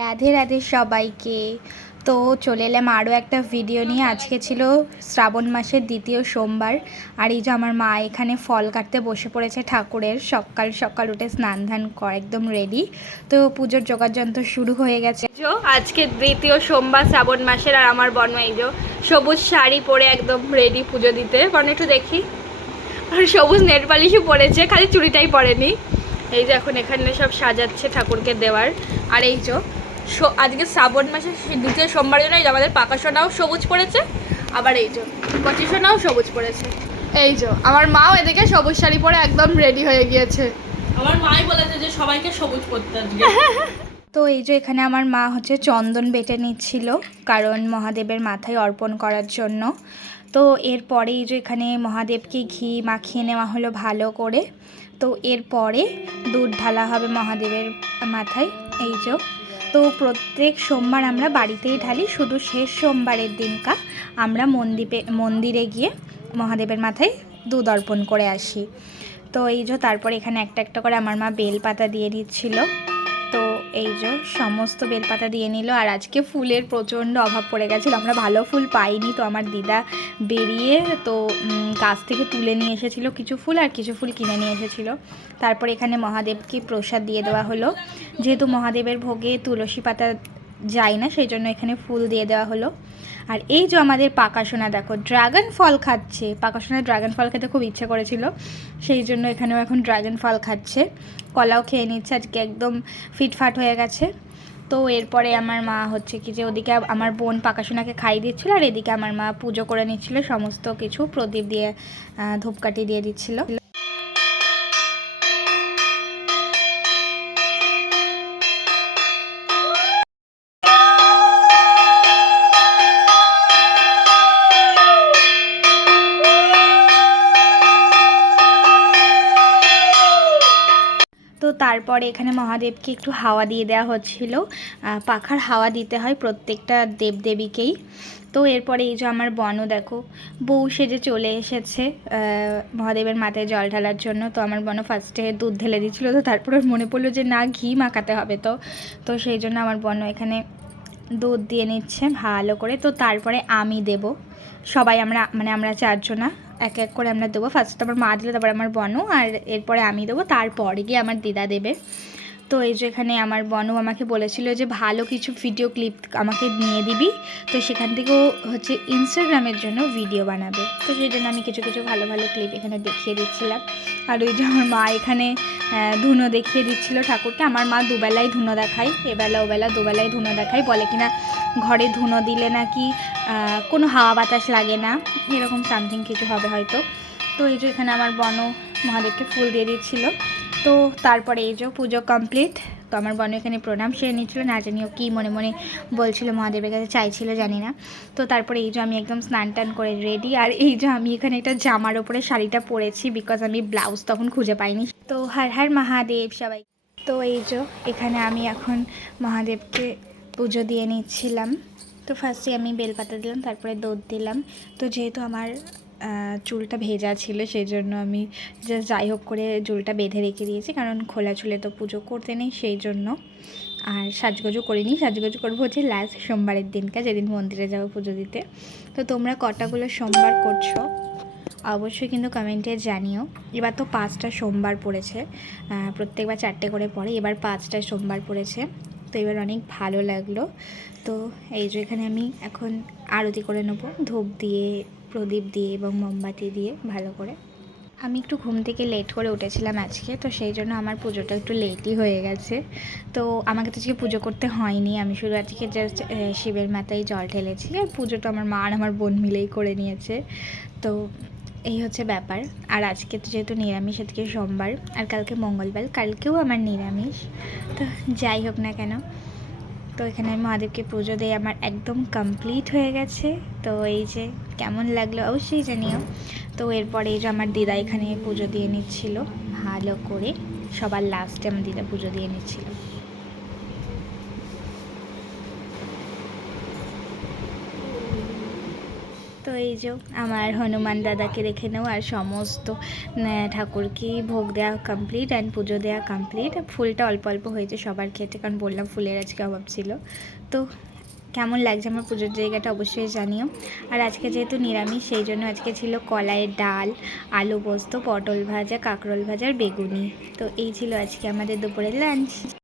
রাধে রাধে সবাইকে। তো চলে এলাম আরও একটা ভিডিও নিয়ে। আজকে ছিল শ্রাবণ মাসের দ্বিতীয় সোমবার, আর এই যে আমার মা এখানে ফল কাটতে বসে পড়েছে ঠাকুরের। সকাল সকাল উঠে স্নান ধান কর একদম রেডি। তো পুজোর যোগাযন্ত্র শুরু হয়ে গেছে। আজকে দ্বিতীয় সোমবার শ্রাবণ মাসের, আর আমার বর্ণ এই যে সবুজ শাড়ি পরে একদম রেডি পুজো দিতে। বর্ণ একটু দেখি, আর সবুজ নেল পালিশও পরেছে, খালি চুড়িটাই পরেনি। এই যে এখন এখানে সব সাজাচ্ছে ঠাকুরকে দেওয়ার। আর এই যে আজকে শ্রাবণ মাসের দ্বিতীয় সোমবার জন্য এই যে আমাদের পাকা সোনাও সবুজ পড়েছে, আবার এই যে কচি সোনাও সবুজ পড়েছে। এই যে আমার মাও এদিকে সবুজ শাড়ি পরে একদম রেডি হয়ে গিয়েছে। আমার মাই বলেছে যে সবাইকে সবুজ পরতে আজকে। তো এই যে এখানে আমার মা হচ্ছে চন্দন বেটে নিচ্ছিল, কারণ মহাদেবের মাথায় অর্পণ করার জন্য। তো এরপরে এই যে এখানে মহাদেবকে ঘি মাখিয়ে নেওয়া হলো ভালো করে। তো এরপরে দুধ ঢালা হবে মহাদেবের মাথায়। এই যে তো প্রত্যেক সোমবার আমরা বাড়িতেই ঢালি, শুধু শেষ সোমবারের দিনকা আমরা মন্দিরে গিয়ে মহাদেবের মাথায় দুধ অর্পণ করে আসি। তো এই যে তারপরে এখানে একটা একটা করে আমার মা বেলপাতা দিয়ে দিচ্ছিল। তো এই যে সমস্ত বেলপাতা দিয়ে নিল। আর আজকে ফুলের প্রচণ্ড অভাব পড়ে গেছিলো, আমরা ভালো ফুল পাইনি। তো আমার দিদা বেরিয়ে তো গাছ থেকে তুলে নিয়ে এসেছিলো কিছু ফুল, আর কিছু ফুল কিনে নিয়ে এসেছিলো। তারপর এখানে মহাদেবকে প্রসাদ দিয়ে দেওয়া হলো। যেহেতু মহাদেবের ভোগে তুলসী পাতা যায় না, সেই জন্য এখানে ফুল দিয়ে দেওয়া হলো। আর এই যে আমাদের পাকা সোনা দেখো ড্রাগন ফল খাচ্ছে। পাকা সোনা ড্রাগন ফল খেতে খুব ইচ্ছে করেছিল, সেই জন্য এখানেও এখন ড্রাগন ফল খাচ্ছে। কলাও খেয়ে নিচ্ছে, আজকে একদম ফিটফাট হয়ে গেছে। তো এরপরে আমার মা হচ্ছে কি যে ওদিকে আমার বোন পাকা সোনাকে খাইয়ে দিচ্ছিলো, আর এদিকে আমার মা পুজো করে নিচ্ছিলো, সমস্ত কিছু প্রদীপ দিয়ে ধূপকাঠি দিয়ে দিচ্ছিলো। তো তারপরে এখানে মহাদেবকে একটু হাওয়া দিয়ে দেওয়া হচ্ছিল। পাখার হাওয়া দিতে হয় প্রত্যেকটা দেবদেবীকেই। তো এরপরে এই যে আমার বনও দেখো বউ সেজে চলে এসেছে মহাদেবের মাথায় জল ঢালার জন্য। তো আমার বনও ফার্স্টে দুধ ঢেলে দিচ্ছিলো, তো তারপরে মনে পড়লো যে না, ঘি মাখাতে হবে। তো সেই জন্য আমার বনও এখানে দুধ দিয়ে নিচ্ছে ভালো করে। তো তারপরে আমি দেব, সবাই আমরা চারজনা এক এক করে আমরা দেবো। ফার্স্ট আমার মা দিল, তারপর আমার বনু, আর এরপরে আমি দেবো, তারপরে গিয়ে আমার দিদা দেবে। তো এই যে এখানে আমার বনু আমাকে বলেছিল যে ভালো কিছু ভিডিও ক্লিপ আমাকে নিয়ে দিবি, তো সেখান থেকেও হচ্ছে ইনস্টাগ্রামের জন্য ভিডিও বানাবে। তো সেই জন্য আমি কিছু কিছু ভালো ভালো ক্লিপ এখানে দেখিয়ে দিচ্ছিলাম। আর ওই যে আমার মা এখানে ধুনো দেখিয়ে দিচ্ছিলো ঠাকুরকে। আমার মা দুবেলায় ধুনো দেখায়, এবেলা ওবেলা দুবেলায় ধুনো দেখায়। বলে কিনা ঘরে ধুনো দিলে নাকি কোনো হাওয়া বাতাস লাগে না, এরকম সামথিং কিছু হবে হয়তো। তো এই যে এখানে আমার বনু মহাদেবকে ফুল দিয়ে দিচ্ছিল। তো তারপরে এই যে পুজো কমপ্লিট। তো আমার বোন এখানে প্রণাম সেরে নিচ্ছিলো, না জানিও কী মনে মনে বলছিল, মহাদেবের কাছে চাইছিল জানি না। তো তারপরে এই যে আমি একদম স্নান টান করে রেডি। আর এই যে আমি এখানে একটা জামার ওপরে শাড়িটা পরেছি, বিকজ আমি ব্লাউজ তখন খুঁজে পাইনি। তো হর হর মহাদেব সবাই। তো এই যে এখানে আমি এখন মহাদেবকে পুজো দিয়ে নিচ্ছিলাম। তো ফার্স্টে আমি বেলপাতা দিলাম, তারপরে দুধ দিলাম। তো যেহেতু আমার চুলটা ভেজা ছিল, সেই জন্য আমি জাস্ট যাই হোক করে চুলটা বেঁধে রেখে দিয়েছি, কারণ খোলা চুলে তো পুজো করতে নেই, সেই জন্য। আর সাজগোজও করিনি, সাজগোজও করবো হচ্ছে লাস্ট সোমবারের দিনকা, যেদিন মন্দিরে যাবো পুজো দিতে। তো তোমরা কটাগুলো সোমবার করছো অবশ্যই কিন্তু কমেন্টে জানিও। এবার তো 5টা সোমবার পড়েছে, প্রত্যেকবার 4টে করে পড়ে, এবার 5টা সোমবার পড়েছে। তো এবার অনেক ভালো লাগলো। তো এই যে এখানে আমি এখন আরতি করে নেবো ধূপ দিয়ে, প্রদীপ দিয়ে এবং মোমবাতি দিয়ে ভালো করে। আমি একটু ঘুম থেকে লেট করে উঠেছিলাম আজকে, তো সেই জন্য আমার পুজোটা একটু লেটই হয়ে গেছে। তো আমাকে তো আজকে পুজো করতে হয়নি, আমি শুধু আজকে জাস্ট শিবের মাথায় জল ঢেলেছি, আর পুজোটা আমার মা আর আমার বোন মিলেই করে নিয়েছে। তো এই হচ্ছে ব্যাপার। আর আজকে তো যেহেতু নিরামিষ, আজকে সোমবার, আর কালকে মঙ্গলবার, কালকেও আমার নিরামিষ। তো যাই হোক না কেন, তো এখানে মহাদেবকে পুজো দিয়ে আমার একদম কমপ্লিট হয়ে গেছে। তো এই যে কেমন লাগলো অবশ্যই জানিও। তো এরপরে এই যে আমার দিদা এখানে পুজো দিয়ে নিচ্ছিল ভালো করে, সবার লাস্টে আমার দিদা পুজো দিয়ে নিচ্ছিল। তো তো এই যে আমার হনুমান দাদাকে রেখে নেও আর সমস্ত ঠাকুরকে ভোগ দেওয়া কমপ্লিট অ্যান্ড পুজো দেওয়া কমপ্লিট। ফুলটা অল্প অল্প হয়েছে সবার ক্ষেত্রে, কারণ বললাম ফুলের আজকে অভাব ছিল। তো কেমন লাগছে আমার পুজোর জায়গাটা অবশ্যই জানিও। আর আজকে যেহেতু নিরামিষ সেই জন্য আজকে ছিল কলাইয়ের ডাল, আলু পোস্ত, পটল ভাজা, কাঁকরোল ভাজা আর বেগুনি। তো এই ছিল আজকে আমাদের দুপুরের লাঞ্চ।